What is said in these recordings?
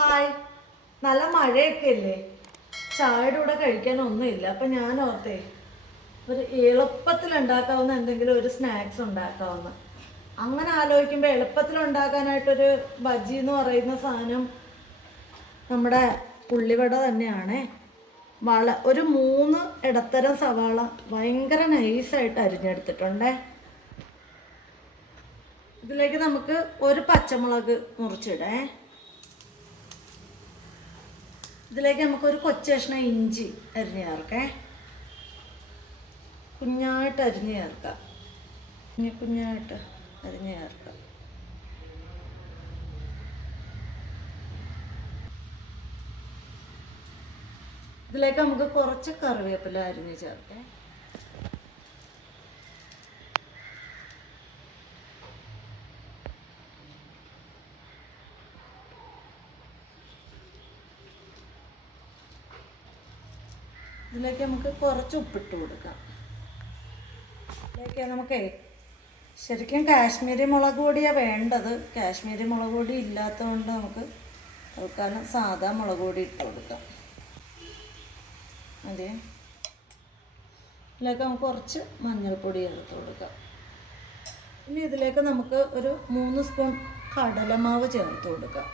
Hi, നല്ല മഴയൊക്കെ അല്ലേ? ചായയുടെ കൂടെ കഴിക്കാനൊന്നുമില്ല. അപ്പം ഞാൻ ഓർത്തേ ഒരു എളുപ്പത്തിൽ ഉണ്ടാക്കാവുന്ന എന്തെങ്കിലും ഒരു സ്നാക്സ് ഉണ്ടാക്കാവുന്ന. അങ്ങനെ ആലോചിക്കുമ്പോൾ എളുപ്പത്തിൽ ഉണ്ടാക്കാനായിട്ടൊരു ബജ്ജി എന്ന് പറയുന്ന സാധനം നമ്മുടെ ഉള്ളിവട തന്നെയാണ്. ഒരു 3 ഇടത്തരം സവാള ഭയങ്കര നൈസായിട്ട് അരിഞ്ഞെടുത്തിട്ടുണ്ടേ. ഇതിലേക്ക് നമുക്ക് ഒരു പച്ചമുളക് മുറിച്ചിടേ. ഇതിലേക്ക് നമുക്കൊരു കൊച്ചുകഷ്ണം ഇഞ്ചി അരിഞ്ഞ് ചേർക്കേ. കുഞ്ഞായിട്ട് അരിഞ്ഞ് ചേർക്കാം. കുഞ്ഞായിട്ട് അരിഞ്ഞ് ചേർക്കാം. ഇതിലേക്ക് നമുക്ക് കുറച്ച് കറിവേപ്പില അരിഞ്ഞ് ചേർക്കാം. ഇതിലേക്ക് നമുക്ക് കുറച്ച് ഉപ്പിട്ട് കൊടുക്കാം. ഇതിലേക്ക് നമുക്ക് ശരിക്കും കാശ്മീരി മുളക് പൊടിയാണ് വേണ്ടത്. കാശ്മീരി മുളക് പൊടി ഇല്ലാത്തതുകൊണ്ട് നമുക്ക് തൽക്കാലം സാധാ മുളക് പൊടി ഇട്ട് കൊടുക്കാം. അതെ, ഇതിലേക്ക് നമുക്ക് കുറച്ച് മഞ്ഞൾപ്പൊടി ചേർത്ത് കൊടുക്കാം. ഇനി ഇതിലേക്ക് നമുക്ക് ഒരു 3 സ്പൂൺ കടലമാവ് ചേർത്ത് കൊടുക്കാം.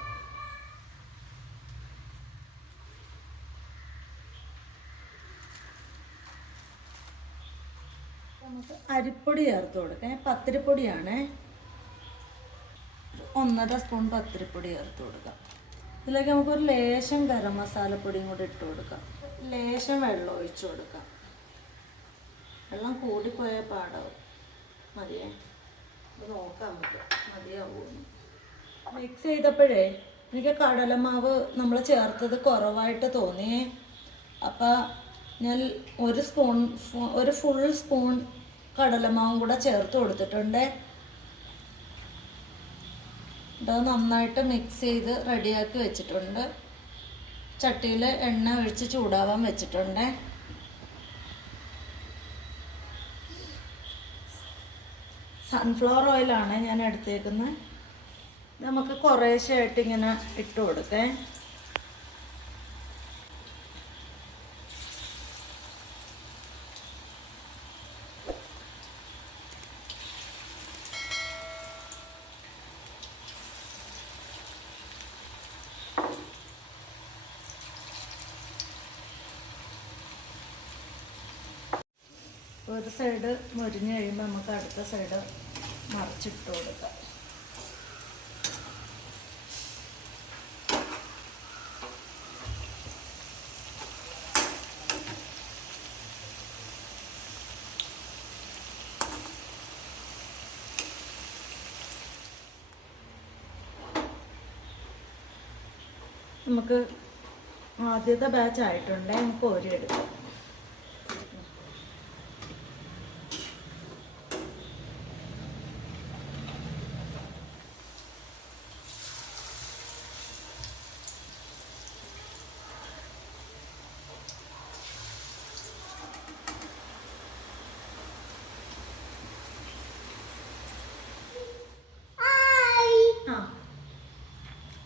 നമുക്ക് അരിപ്പൊടി ചേർത്ത് കൊടുക്കാം. പത്തിരിപ്പൊടിയാണ്, 1.5 സ്പൂൺ പത്തിരിപ്പൊടി ചേർത്ത് കൊടുക്കാം. ഇതിലേക്ക് നമുക്കൊരു ലേശം ഗരം മസാലപ്പൊടിയും കൂടി ഇട്ട് കൊടുക്കാം. ലേശം വെള്ളം ഒഴിച്ചു കൊടുക്കാം. വെള്ളം കൂടിപ്പോയാൽ പാടാവും. മതിയേ, ഇത് നോക്കാം നമുക്ക് മതിയാവുമെന്ന്. മിക്സ് ചെയ്തപ്പോഴേ എനിക്ക് കടലമാവ് നമ്മൾ ചേർത്തത് കുറവായിട്ട് തോന്നിയേ. അപ്പം ഞാൻ ഒരു ഫുൾ സ്പൂൺ കടലമാവും കൂടെ ചേർത്ത് കൊടുത്തിട്ടുണ്ട്. ഇത് നന്നായിട്ട് മിക്സ് ചെയ്ത് റെഡിയാക്കി വെച്ചിട്ടുണ്ട്. ചട്ടിയിൽ എണ്ണ ഒഴിച്ച് ചൂടാവാൻ വെച്ചിട്ടുണ്ട്. സൺഫ്ലവർ ഓയിലാണ് ഞാൻ എടുത്തേക്കുന്നത്. നമുക്ക് കുറേശ്ശെയായിട്ട് ഇങ്ങനെ ഇട്ട് കൊടുക്കേ. ഒരു സൈഡ് മൊരിഞ്ഞ് കഴിയുമ്പോൾ നമുക്ക് അടുത്ത സൈഡ് മറിച്ചിട്ട് കൊടുക്കാം. നമുക്ക് ആദ്യത്തെ ബാച്ച് ആയിട്ടുണ്ട്, നമുക്ക് കോരിയെടുക്കാം.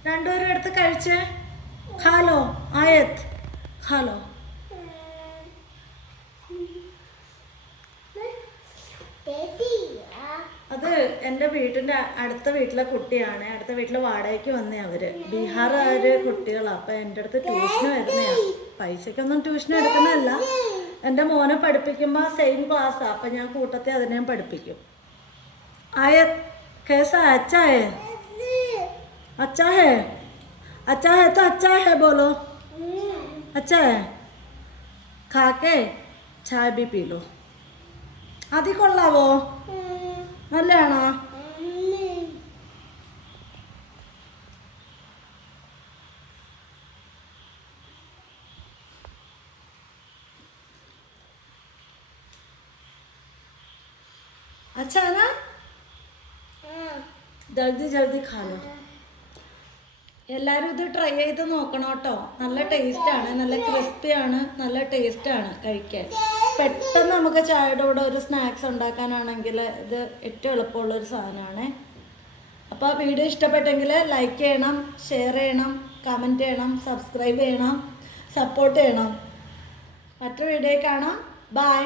രണ്ടുപേരും എടുത്ത് കഴിച്ച് ഖാലോ. ആയത് ഖാലോ. അത് എൻ്റെ വീട്ടിൻ്റെ അടുത്ത വീട്ടിലെ കുട്ടിയാണ്. അടുത്ത വീട്ടിൽ വാടകയ്ക്ക് വന്നേ. അവര് ബീഹാറുകാര് കുട്ടികളാണ്. അപ്പം എൻ്റെ അടുത്ത് ട്യൂഷന് വരുന്നതാണ്. പൈസക്കൊന്നും ട്യൂഷൻ എടുക്കുന്നതല്ല, എൻ്റെ മോനെ പഠിപ്പിക്കുമ്പോൾ സെയിം ക്ലാസ്സാണ്. അപ്പം ഞാൻ കൂട്ടത്തിൽ അതിനെയും പഠിപ്പിക്കും. ആയത് കേസാ? അച്ഛാ ഹേ? अच्छा है? अच्छा है तो अच्छा है बोलो. अच्छा है, खा के चाय भी पी लो. അതി കൊള്ളാവോ? നല്ലതാണോ? अच्छा है ना? जल्दी जल्दी खा लो. എല്ലാവരും ഇത് ട്രൈ ചെയ്ത് നോക്കണം കേട്ടോ. നല്ല ടേസ്റ്റാണ്, നല്ല ക്രിസ്പിയാണ്, നല്ല ടേസ്റ്റാണ് കഴിക്കാൻ. പെട്ടെന്ന് നമുക്ക് ചായയുടെ കൂടെ ഒരു സ്നാക്സ് ഉണ്ടാക്കാനാണെങ്കിൽ ഇത് ഏറ്റവും എളുപ്പമുള്ളൊരു സാധനമാണ്. അപ്പോൾ വീഡിയോ ഇഷ്ടപ്പെട്ടെങ്കിൽ ലൈക്ക് ചെയ്യണം, ഷെയർ ചെയ്യണം. കമൻറ്റ് ചെയ്യണം, സബ്സ്ക്രൈബ് ചെയ്യണം, സപ്പോർട്ട് ചെയ്യണം. മറ്റൊരു വീഡിയോ കാണാം. ബൈ.